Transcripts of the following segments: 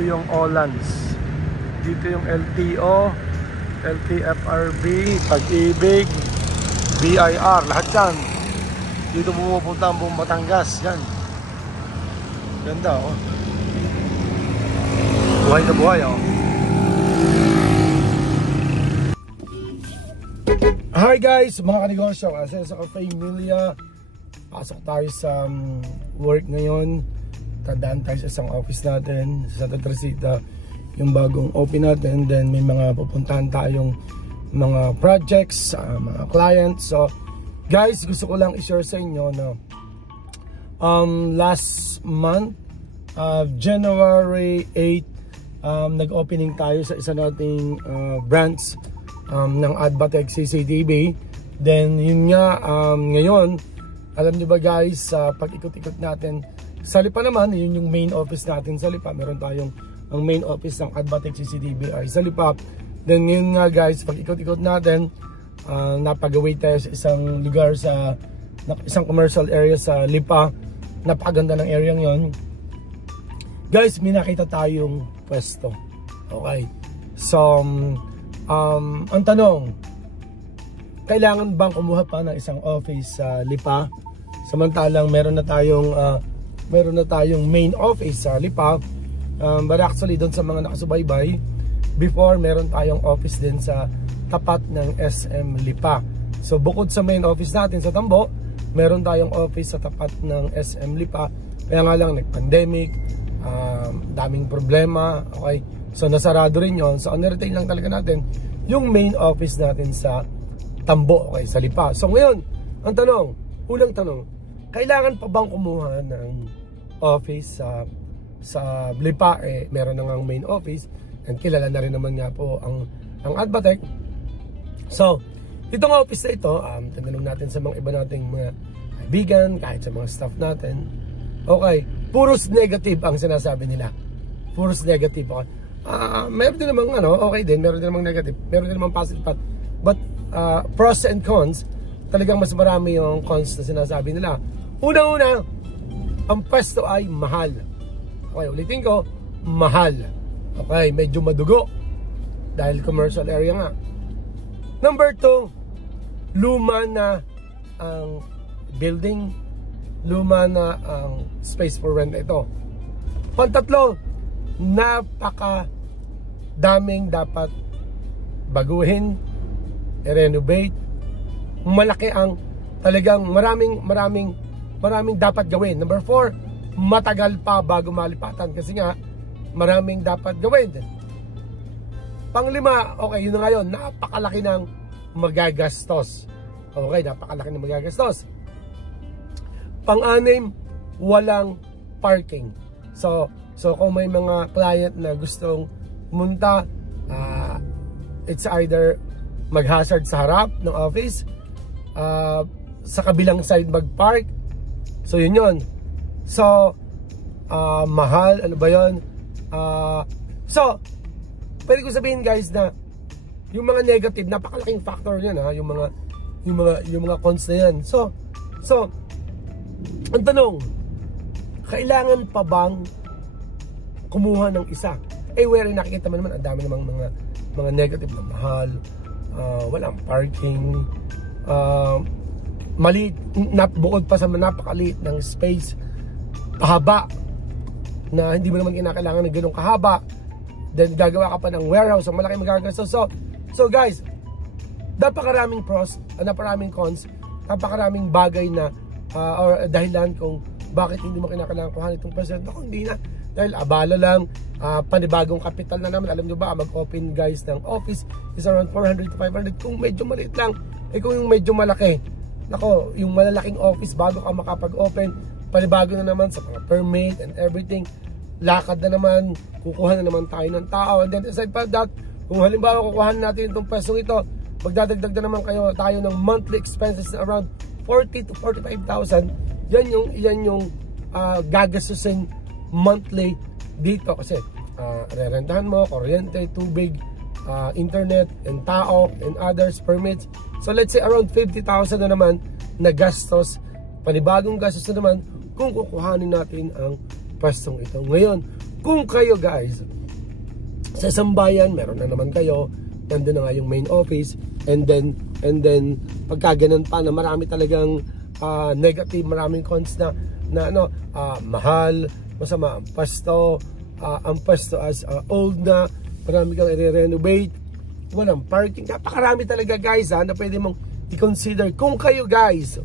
Dito yung Olans. Dito yung LTO, LTFRB, Pag-ibig, BIR, lahat yan. Dito pumupunta ang buong Batangas. Yan. Ganda, oh. Buhay na buhay, oh. Hi guys, mga kanegosyo. Kasi sa Familia, pasok tayo sa work ngayon. Tadaan tayo sa isang office natin sa Santa Teresita, yung bagong open natin. Then may mga pupuntahan tayong mga projects, mga clients. So guys, gusto ko lang i-share sa inyo na last month, January 8, nag-opening tayo sa isa nating branch ng Adbatec CCTV. Then yun nga, ngayon, alam niyo ba guys, pag ikot-ikot natin sa Lipa naman, yun yung main office natin sa Lipa. Meron tayong ang main office ng Adbatec CCTV ay sa Lipa. Then yun nga guys, pag ikot-ikot natin, napagaway tayo sa isang lugar sa isang commercial area sa Lipa. Napakaganda ng area yon. Guys, may nakita tayong pwesto. Okay. So, ang tanong, kailangan bang kumuha pa ng isang office sa Lipa? Samantalang meron na tayong main office sa Lipa. But actually, doon sa mga nakasubaybay, before meron tayong office din sa tapat ng SM Lipa. So bukod sa main office natin sa Tambo, meron tayong office sa tapat ng SM Lipa. Kaya nga lang, nag-pandemic, daming problema, okay? So nasarado rin yon. So on-retain lang talaga natin yung main office natin sa Tambo, okay, sa Lipa. So ngayon, ang tanong, unang tanong, kailangan pa bang kumuha ng office sa Lipa? Meron na ngang main office and kilala na rin naman nga po ang Adbatec. So itong office na ito, tinanong natin sa mga iba nating mga kaibigan, kahit sa mga staff natin, okay, puros negative ang sinasabi nila. Puros negative, okay. Meron din namang okay din, meron din namang negative, meron din namang positive, but pros and cons, talagang mas marami yung cons na sinasabi nila. Una-una, ang pwesto ay mahal. Okay, ulitin ko, mahal. Okay, medyo madugo dahil commercial area nga. Number 2, luma na ang building, luma na ang space for rent ito. Pantatlo, napaka daming dapat baguhin, i-renovate. Malaki ang talagang maraming dapat gawin. Number 4, matagal pa bago malipatan kasi nga maraming dapat gawin. Panglima, okay, yun na ngayon, napakalaki ng magagastos. Okay, napakalaki ng magagastos. Pang-anim, walang parking. So kung may mga client na gustong pumunta, it's either mag-hazard sa harap ng office, sa kabilang side mag-park. So yun. So mahal, ano ba yun? So pwede ko sabihin guys na yung mga negative, napakalaking factor yan, yung mga cons na yan. So ang tanong, kailangan pa bang kumuha ng isa? Where nakikita mo naman, ang dami namang mga negative na mahal, walang parking, maliit, bukod pa sa napakaliit ng space, pahaba, na hindi mo naman kinakailangan ng ganong kahaba, then gagawa ka pa ng warehouse, ang malaki magagastos. So guys, napakaraming pros, napakaraming cons, napakaraming bagay na or dahilan kung bakit hindi mo kinakailangan kuhanin itong present. Ako hindi na, dahil abala lang, panibagong kapital na naman. Alam nyo ba, mag-open guys ng office is around 400 to 500. Kung medyo maliit lang, kung yung medyo malaki, nako, yung malalaking office bago ka makapag-open, panibago na naman sa mga permit and everything, lakad na naman, kukuha na naman tayo ng tao. And then aside pa that, kung halimbawa kukuha natin itong pesong ito, magdadagdag na naman tayo ng monthly expenses na around 40 to 45,000. Yan yung gagastusin monthly dito kasi rerentahan mo, kuryente, tubig, internet, and tao, and others, permits. So let's say around 50,000 na naman na gastos, panibagong gastos na naman kung kukuhanin natin ang pwestong ito. Ngayon, kung kayo guys, sa isang bayan, meron na naman kayo, nandun na nga yung main office, and then pagka ganun pa na marami talagang negative, maraming cons na mahal, masama ang pwesto as old na, marami kang i-renovate, walang parking, napakarami talaga guys na pwede mong i-consider. Kung kayo guys,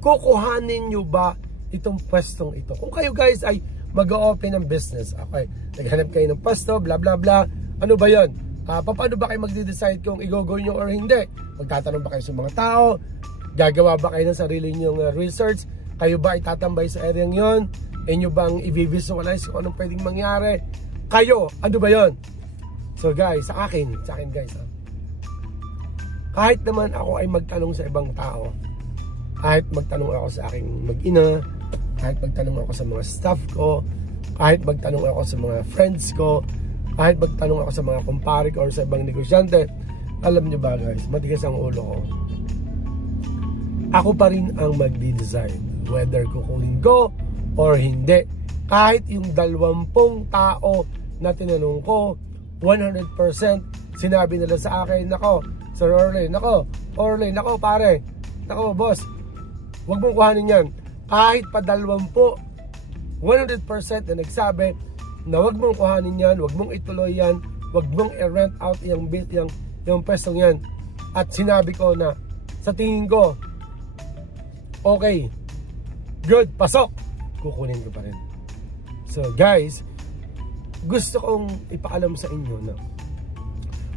kukuhanin nyo ba itong pwestong ito? Kung kayo guys ay mag-o-open ng business, okay, naghanap kayo ng pwesto, bla bla bla, ano ba yun? Paano ba kayo magde-decide kung i-go nyo or hindi? Magtatanong ba kayo sa mga tao? Gagawa ba kayo ng sarili nyong research? Kayo ba itatambay sa area yon? Inyo bang i-visualize kung anong pwedeng mangyari? Kayo, ano ba yon? So guys, sa akin guys, kahit naman ako ay magtanong sa ibang tao, kahit magtanong ako sa aking mag-ina, kahit magtanong ako sa mga staff ko, kahit magtanong ako sa mga friends ko, kahit magtanong ako sa mga kumpare ko or sa ibang negosyante, alam nyo ba guys, matigas ang ulo ko. Ako pa rin ang magdi-decide whether kukunin ko or hindi. Kahit yung 20 tao na tinanong ko, 100% sinabi nila sa akin, nako, Sir Orly, nako, Orly, nako pare, nako boss, wag mong kuhanin yan. Kahit pa 20, 100% na nagsabi na wag mong kuhanin yan, wag mong ituloy yan, wag mong i-rent out yung pwestong yan. At sinabi ko na sa tingin ko, okay, good, pasok, kukunin ko pa rin. So guys, gusto kong ipaalam sa inyo na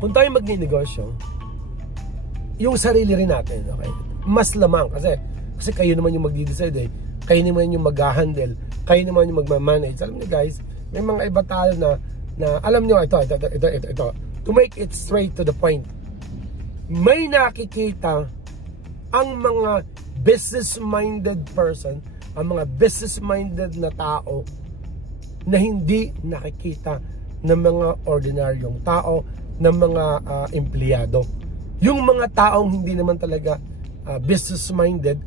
kung tayo magne-negosyo, yung sarili rin natin, okay, mas lamang kasi kayo naman yung magdi-decide eh. Kayo naman yung mag-handle, kayo naman yung magmamanage. Alam niyo guys, may mga iba tayo na alam niyo, ito, to make it straight to the point, may nakikita ang mga business-minded person, ang mga business-minded na tao na hindi nakikita ng mga ordinaryong tao, ng mga empleyado. Yung mga taong hindi naman talaga business-minded,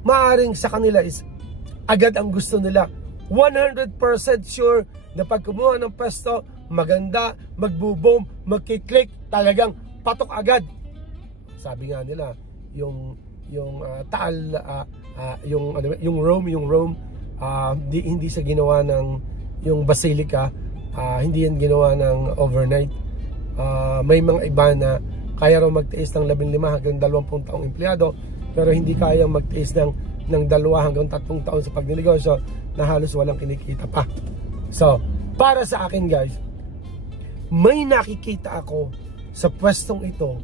maaring sa kanila is agad ang gusto nila. 100% sure na pag kumuha ng pwesto, maganda, magbo-boom, magkiklik, talagang patok agad. Sabi nga nila, yung Taal, yung Rome, hindi sa ginawa ng yung Basilica, hindi yan ginawa ng overnight. May mga iba na kaya raw magtiis ng 15 hanggang 20 taong empleyado, pero hindi kayang magtiis ng 2 hanggang 3 taon sa pagnegosyo na halos walang kinikita pa. So, para sa akin guys, may nakikita ako sa pwestong ito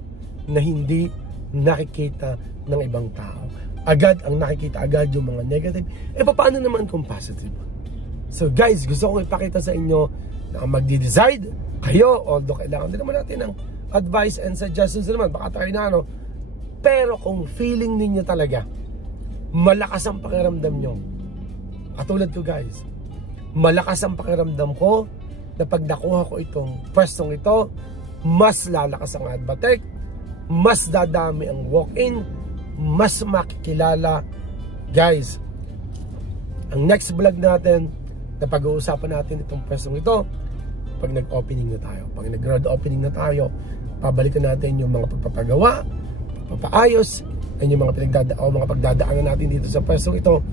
na hindi nakikita ng ibang tao. Agad ang nakikita agad yung mga negative. Paano naman kung positive? So guys, gusto kong ipakita sa inyo na magdi-decide kayo, although kailangan din naman natin ng advice and suggestions naman, baka tayo na pero kung feeling ninyo talaga malakas ang pakiramdam nyo, katulad ko guys, malakas ang pakiramdam ko na pag nakuha ko itong pwestong ito, mas lalakas ang Adbatec, mas dadami ang walk-in, mas makikilala. Guys, ang next vlog natin na pag-uusapan natin itong pwestong ito pag nag-opening na tayo, pag nag-grand opening na tayo, pabalikan natin yung mga pagpapagawa, papaayos, and yung mga pagdadaanan natin dito sa pwestong ito.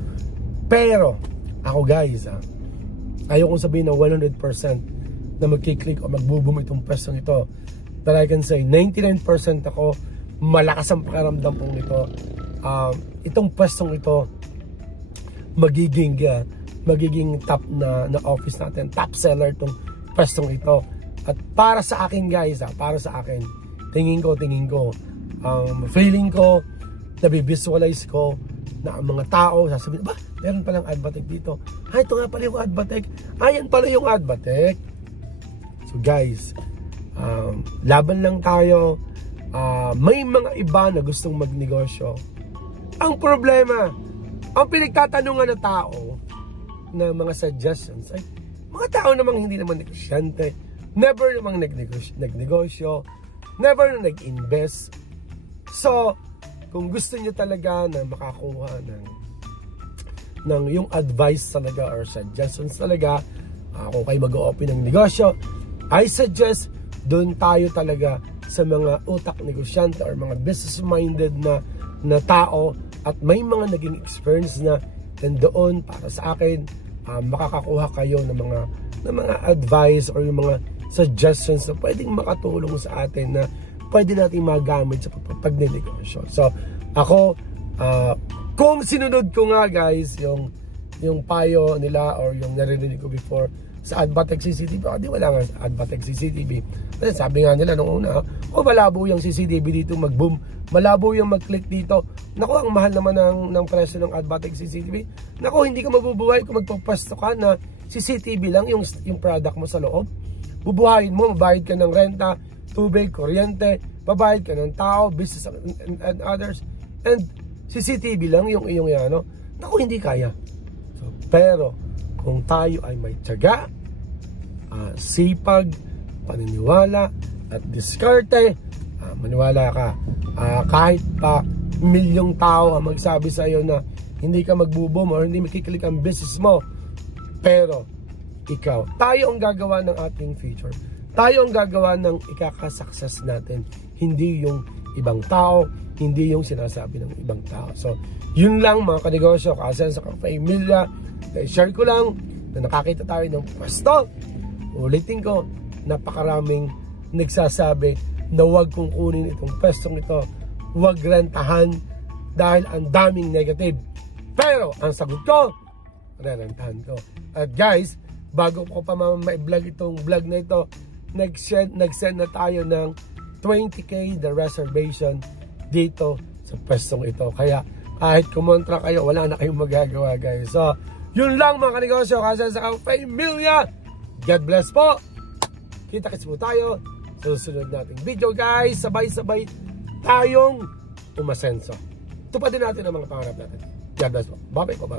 Pero ako guys, ayaw kong sabihin na 100% na magkiklik o magbuboom itong pwestong ito. But I can say 99% ako malakas ang pakiramdam kong ito. Itong pwestong ito magiging top na office natin, top seller itong pwestong ito. At para sa akin guys, para sa akin, tingin ko, feeling ko, nabivisualize ko na ang mga tao sasabihin, ba, meron palang Adbatec dito. Ito nga pala yung Adbatec. Yan pala yung Adbatec. So guys, laban lang tayo. May mga iba na gustong magnegosyo. Ang problema, ang pinagtatanungan ng tao na mga suggestions ay mga tao namang hindi naman negosyante, never namang nagnegosyo, never na nag-invest. So, kung gusto niyo talaga na makakuha ng yung advice talaga or suggestions talaga, kung kayo mag-open ng negosyo, I suggest doon tayo talaga sa mga utak negosyante or mga business-minded na tao at may mga naging experience na, and doon para sa akin makakakuha kayo ng mga advice or yung mga suggestions na pwedeng makatulong sa atin na pwede natin magamit sa pagnegosyo. So ako, kung sinunod ko nga guys yung payo nila or yung narinig ko before sa Adbatec CCTV, di wala nga sa Adbatec CCTV. Kasi sabi nga nila nung una, malabo yung CCTV dito mag-boom, malabo yung mag-click dito. Naku, ang mahal naman ng presyo ng Adbatec CCTV. Naku, hindi ka mabubuhay kung magpapasto ka na CCTV lang yung product mo sa loob. Bubuhayin mo, mabayad ka ng renta, tubig, kuryente, babayad ka ng tao, business and others, and CCTV lang yung iyong yan, no? Naku, hindi kaya. So, pero kung tayo ay may tiyaga, sipag, paniniwala, at diskarte, maniwala ka, kahit pa milyong tao ang magsabi sa iyo na hindi ka magbo-boom or hindi makiklik ang business mo, pero ikaw, tayo ang gagawa ng ating future. Tayo ang gagawa ng ikakasuccess natin, hindi yung ibang tao, hindi yung sinasabi ng ibang tao. So, yun lang mga kanegosyo, kasi sa kapamilya, share ko lang na nakakita tayo ng pwesto. Ulitin ko, napakaraming nagsasabi na huwag kong kunin itong pwestong ito, huwag rentahan dahil ang daming negative. Pero ang sagot ko, rerentahan ko. At guys, bago ko pa ma-vlog itong vlog na ito, nag-send na tayo ng 20k the reservation dito sa pwestong ito. Kaya kahit kumontra kayo, wala na kayong magagawa guys. So, yun lang mga kanegosyo, kasi sa kapamilya, God bless po. Kita-kits po tayo sa susunod nating video guys. Sabay-sabay tayong umasenso. Tupadin natin ang mga pangarap natin. God bless po. Bye-bye po.